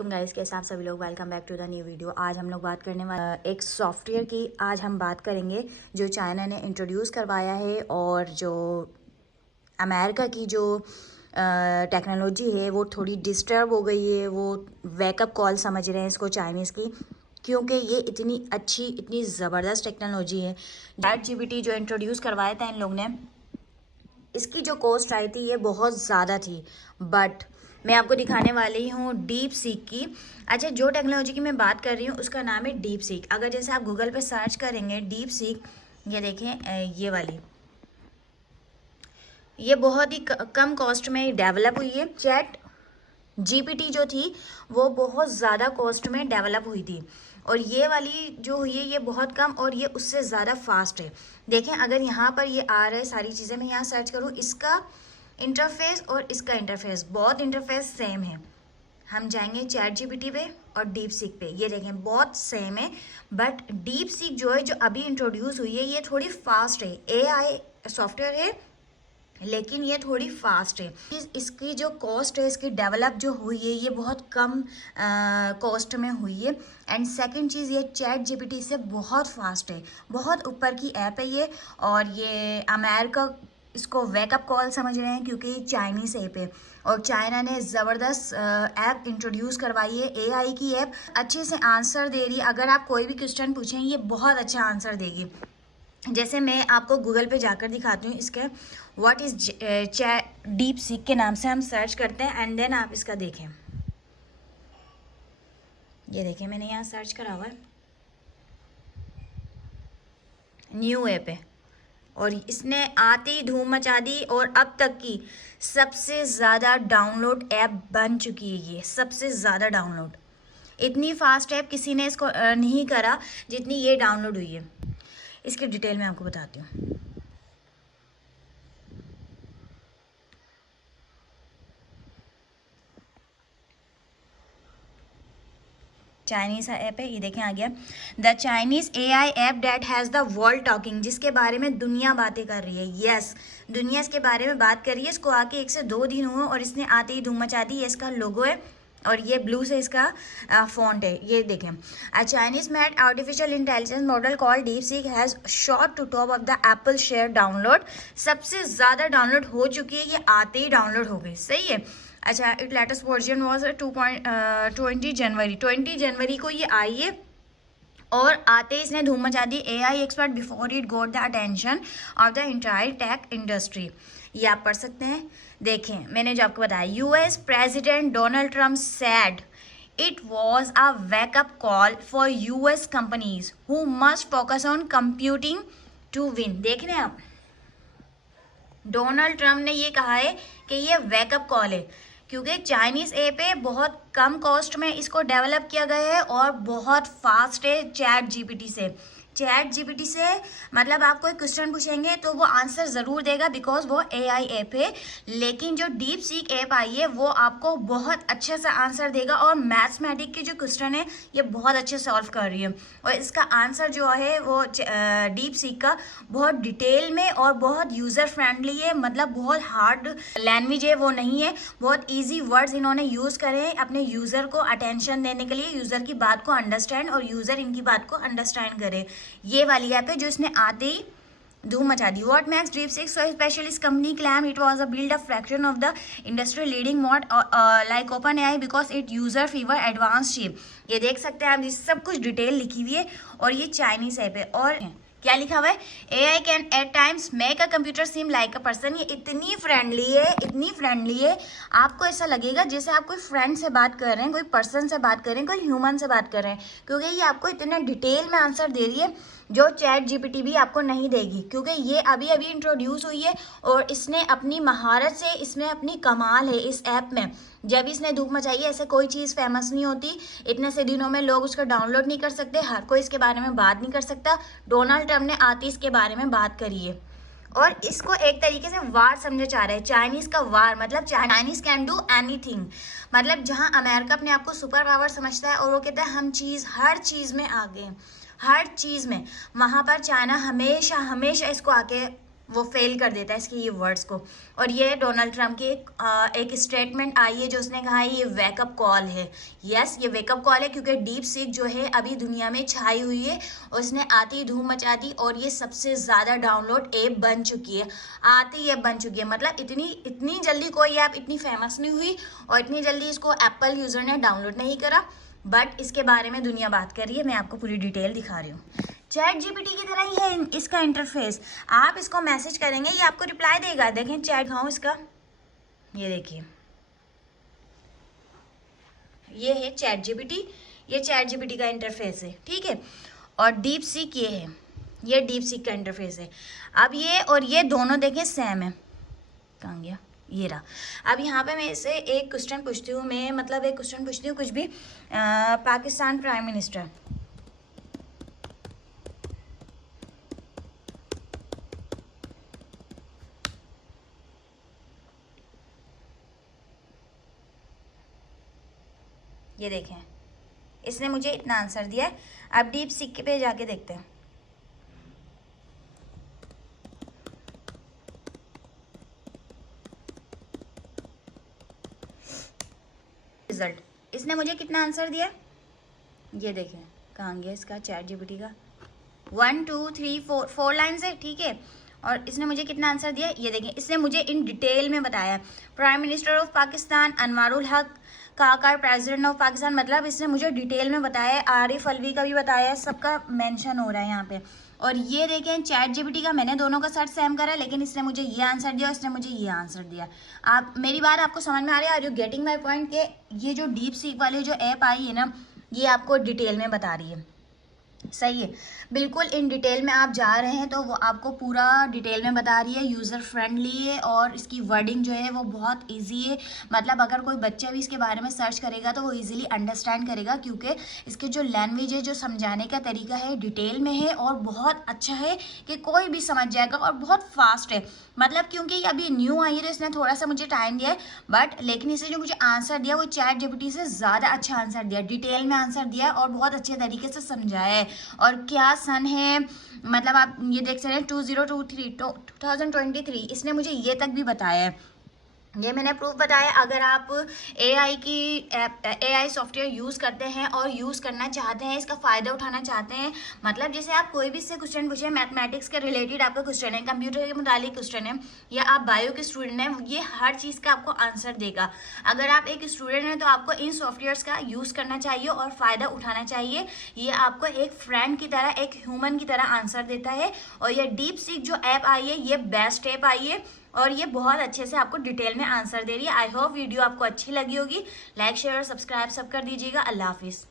Guys, कैसे आप सभी लोग। Welcome back to the new video. आज हम लोग बात करने वाले एक सॉफ्टवेयर की। आज हम बात करेंगे जो चाइना ने इंट्रोड्यूस करवाया है और जो अमेरिका की जो टेक्नोलॉजी है वो थोड़ी डिस्टर्ब हो गई है। वो वेकअप कॉल समझ रहे हैं इसको चाइनीज़ की, क्योंकि ये इतनी अच्छी इतनी ज़बरदस्त टेक्नोलॉजी है। ChatGPT जो इंट्रोड्यूस करवाया था इन लोग ने, इसकी जो कॉस्ट आई थी ये बहुत ज़्यादा थी, बट मैं आपको दिखाने वाली हूँ डीप सीक की। अच्छा, जो टेक्नोलॉजी की मैं बात कर रही हूँ उसका नाम है डीप सीक। अगर जैसे आप गूगल पे सर्च करेंगे डीप सीक, ये देखें ये वाली, ये बहुत ही कम कॉस्ट में डेवलप हुई है। चैट जीपीटी जो थी वो बहुत ज़्यादा कॉस्ट में डेवलप हुई थी, और ये वाली जो हुई है ये बहुत कम और ये उससे ज़्यादा फास्ट है। देखें, अगर यहाँ पर ये आ रहा है सारी चीज़ें, मैं यहाँ सर्च करूँ, इसका इंटरफेस और इसका इंटरफेस, बहुत इंटरफेस सेम है। हम जाएंगे चैट जीपीटी पे और डीप सीक पे, ये देखें बहुत सेम है। बट डीप सीक जो है, जो अभी इंट्रोड्यूस हुई है, ये थोड़ी फास्ट है। एआई सॉफ्टवेयर है लेकिन ये थोड़ी फास्ट है। इसकी जो कॉस्ट है, इसकी डेवलप जो हुई है, ये बहुत कम कॉस्ट में हुई है। एंड सेकंड चीज़, ये चैट जीपीटी से बहुत फास्ट है, बहुत ऊपर की ऐप है ये। और ये अमेरिका इसको वेकअप कॉल समझ रहे हैं क्योंकि ये चाइनीज़ ऐप है, और चाइना ने ज़बरदस्त ऐप इंट्रोड्यूस करवाई है, एआई की ऐप। अच्छे से आंसर दे रही है। अगर आप कोई भी क्वेश्चन पूछें ये बहुत अच्छा आंसर देगी। जैसे मैं आपको गूगल पे जाकर दिखाती हूँ, इसके what is chat deep seek के नाम से हम सर्च करते हैं एंड देन आप इसका देखें। ये देखें, मैंने यहाँ सर्च करा हुआ है, न्यू ऐप है और इसने आते ही धूम मचा दी, और अब तक की सबसे ज़्यादा डाउनलोड ऐप बन चुकी है। ये सबसे ज़्यादा डाउनलोड, इतनी फास्ट ऐप किसी ने इसको नहीं करा जितनी ये डाउनलोड हुई है। इसकी डिटेल मैं आपको बताती हूँ। चाइनीज़ ऐप है, ये देखें आ गया, the Chinese AI app that has the world talking, जिसके बारे में दुनिया बातें कर रही है। यस, दुनिया इसके बारे में बात कर रही है। इसको आके 1 से 2 दिन हुए और इसने आते ही धूम मचा दी। ये इसका लोगो है और ये ब्लू से इसका फॉन्ट है। ये देखें, a Chinese made artificial intelligence model call DeepSeek has shot to top of the Apple share download. सबसे ज़्यादा डाउनलोड हो चुकी है, ये आते ही डाउनलोड हो गई। सही है। अच्छा, इट लेटेस्ट वर्जन वॉज 20 जनवरी को ये आई है, और आते इसने धूम मचा दी। AI expert before it got the attention of the entire tech industry. ये आप पढ़ सकते हैं। देखें, मैंने जो आपको बताया, US president Donald Trump said it was a wake up call for US companies who must focus on computing to win. देख रहे हैं आप, डोनाल्ड ट्रम्प ने ये कहा है कि ये वेकअप कॉल है, क्योंकि चाइनीज़ ऐप है, बहुत कम कॉस्ट में इसको डेवलप किया गया है और बहुत फास्ट है चैट जीपीटी से। चैट जीपीटी से मतलब आप कोई क्वेश्चन पूछेंगे तो वो आंसर ज़रूर देगा, बिकॉज वो एआई ऐप है। लेकिन जो डीप सीक ऐप आई है वो आपको बहुत अच्छे से आंसर देगा, और मैथमेटिक के जो क्वेश्चन है ये बहुत अच्छे सॉल्व कर रही है। और इसका आंसर जो है वो डीप सीक का बहुत डिटेल में और बहुत यूज़र फ्रेंडली है। मतलब बहुत हार्ड लैंग्वेज है वो नहीं है, बहुत ईजी वर्ड्स इन्होंने यूज़ करे हैं अपने यूज़र को अटेंशन देने के लिए, यूज़र की बात को अंडरस्टैंड और यूज़र इनकी बात को अंडरस्टैंड करे। ये वाली ऐप है जो इसने आते ही धूम मचा दी। What makes DeepSeek so special? This company claim it was a build a fraction of the industry leading mod like OpenAI because it user fever advanced chip। ये देख सकते हैं आप, ये सब कुछ डिटेल लिखी हुई है, और ये चाइनीज ऐप है। और क्या लिखा हुआ है, AI can at times make a computer seem like a person. ये इतनी फ्रेंडली है, इतनी फ्रेंडली है, आपको ऐसा लगेगा जैसे आप कोई फ्रेंड से बात कर रहे हैं, कोई पर्सन से बात कर रहे हैं, कोई ह्यूमन से बात कर रहे हैं, क्योंकि ये आपको इतने डिटेल में आंसर दे रही है जो चैट जीपीटी भी आपको नहीं देगी, क्योंकि ये अभी अभी इंट्रोड्यूस हुई है। और इसने अपनी महारत से, इसमें अपनी कमाल है इस ऐप में। जब इसने धूप मचाई है, ऐसे कोई चीज़ फेमस नहीं होती, इतने से दिनों में लोग उसका डाउनलोड नहीं कर सकते, हर कोई इसके बारे में बात नहीं कर सकता। डोनाल्ड ट्रम्प ने आते इसके बारे में बात करी है, और इसको एक तरीके से वार समझा जा रहा है, चाइनीज़ का वार। मतलब चाइनीज़ कैन डू एनीथिंग। मतलब जहाँ अमेरिका अपने आप को सुपर पावर समझता है और वो कहता है हम हर चीज़ में आगे हैं, हर चीज़ में, वहाँ पर चाइना हमेशा हमेशा इसको आके वो फेल कर देता है इसके ये वर्ड्स को। और ये डोनाल्ड ट्रंप की एक स्टेटमेंट आई है जो उसने कहा है ये वेकअप कॉल है। यस, ये वेकअप कॉल है क्योंकि डीप सीक जो है अभी दुनिया में छाई हुई है और उसने आती धूम मचा दी और ये सबसे ज़्यादा डाउनलोड ऐप बन चुकी है, आती ऐप बन चुकी है। मतलब इतनी जल्दी कोई ऐप इतनी फेमस नहीं हुई और इतनी जल्दी इसको एप्पल यूज़र ने डाउनलोड नहीं करा, बट इसके बारे में दुनिया बात कर रही है। मैं आपको पूरी डिटेल दिखा रही हूँ। चैट जीपीटी की तरह ही है इसका इंटरफेस। आप इसको मैसेज करेंगे ये आपको रिप्लाई देगा। देखें चैट खाऊँ इसका, ये देखिए, ये है चैट जीपीटी, ये चैट जीपीटी का इंटरफेस है, ठीक है। और डीप सीक ये है, ये डीप सीक का इंटरफेस है। अब ये और ये दोनों देखें सेम है। कहाँ गया, ये रहा। अब यहाँ पे मैं इसे एक क्वेश्चन पूछती हूँ, मैं मतलब एक क्वेश्चन पूछती हूँ कुछ भी। पाकिस्तान प्राइम मिनिस्टर, ये देखें इसने मुझे इतना आंसर दिया है। अब डीप सीक पे जाके देखते हैं। रिजल्ट, इसने मुझे कितना आंसर दिया, ये देखें कहाँ गया इसका चैट जीपीटी का। 1 2 3 4 लाइन है, ठीक है। और इसने मुझे कितना आंसर दिया, ये देखें इसने मुझे इन डिटेल में बताया। Prime minister of Pakistan Anwarul हक काकर, प्रेसिडेंट ऑफ पाकिस्तान, मतलब इसने मुझे डिटेल में बताया। आरिफ अलवी का भी बताया, सबका मेंशन हो रहा है यहाँ पे। और ये देखें चैट जीपीटी का, मैंने दोनों का सर्च सेम करा लेकिन इसने मुझे ये आंसर दिया और इसने मुझे ये आंसर दिया। आप मेरी बात आपको समझ में आ रही है, are you getting my point? के ये जो डीप सीक वाली जो ऐप आई है ना, ये आपको डिटेल में बता रही है, सही है। बिल्कुल इन डिटेल में आप जा रहे हैं तो वो आपको पूरा डिटेल में बता रही है। यूज़र फ्रेंडली है और इसकी वर्डिंग जो है वो बहुत इजी है। मतलब अगर कोई बच्चा भी इसके बारे में सर्च करेगा तो वो इजीली अंडरस्टैंड करेगा क्योंकि इसके जो लैंग्वेज है, जो समझाने का तरीका है, डिटेल में है और बहुत अच्छा है कि कोई भी समझ जाएगा और बहुत फास्ट है। मतलब क्योंकि अभी न्यू आई है तो इसने थोड़ा सा मुझे टाइम दिया है, बट लेकिन इसने जो मुझे आंसर दिया वो चैट जीपीटी से ज़्यादा अच्छा आंसर दिया, डिटेल में आंसर दिया और बहुत अच्छे तरीके से समझाया है। और क्या सन है, मतलब आप ये देख सकते हैं 2023 इसने मुझे ये तक भी बताया है। ये मैंने प्रूफ बताया। अगर आप एआई सॉफ्टवेयर यूज़ करते हैं और यूज़ करना चाहते हैं, इसका फ़ायदा उठाना चाहते हैं, मतलब जैसे आप कोई भी इससे क्वेश्चन पूछे, मैथमेटिक्स के रिलेटेड आपका क्वेश्चन है, कंप्यूटर के मुतालिक क्वेश्चन है, या आप बायो के स्टूडेंट हैं, ये हर चीज़ का आपको आंसर देगा। अगर आप एक स्टूडेंट हैं तो आपको इन सॉफ्टवेयर्स का यूज़ करना चाहिए और फ़ायदा उठाना चाहिए। ये आपको एक फ्रेंड की तरह, एक ह्यूमन की तरह आंसर देता है। और ये डीप सीक जो ऐप आई है ये बेस्ट ऐप आई है और ये बहुत अच्छे से आपको डिटेल में आंसर दे रही है। आई होप वीडियो आपको अच्छी लगी होगी। लाइक शेयर और सब्सक्राइब सब कर दीजिएगा। अल्लाह हाफिज़।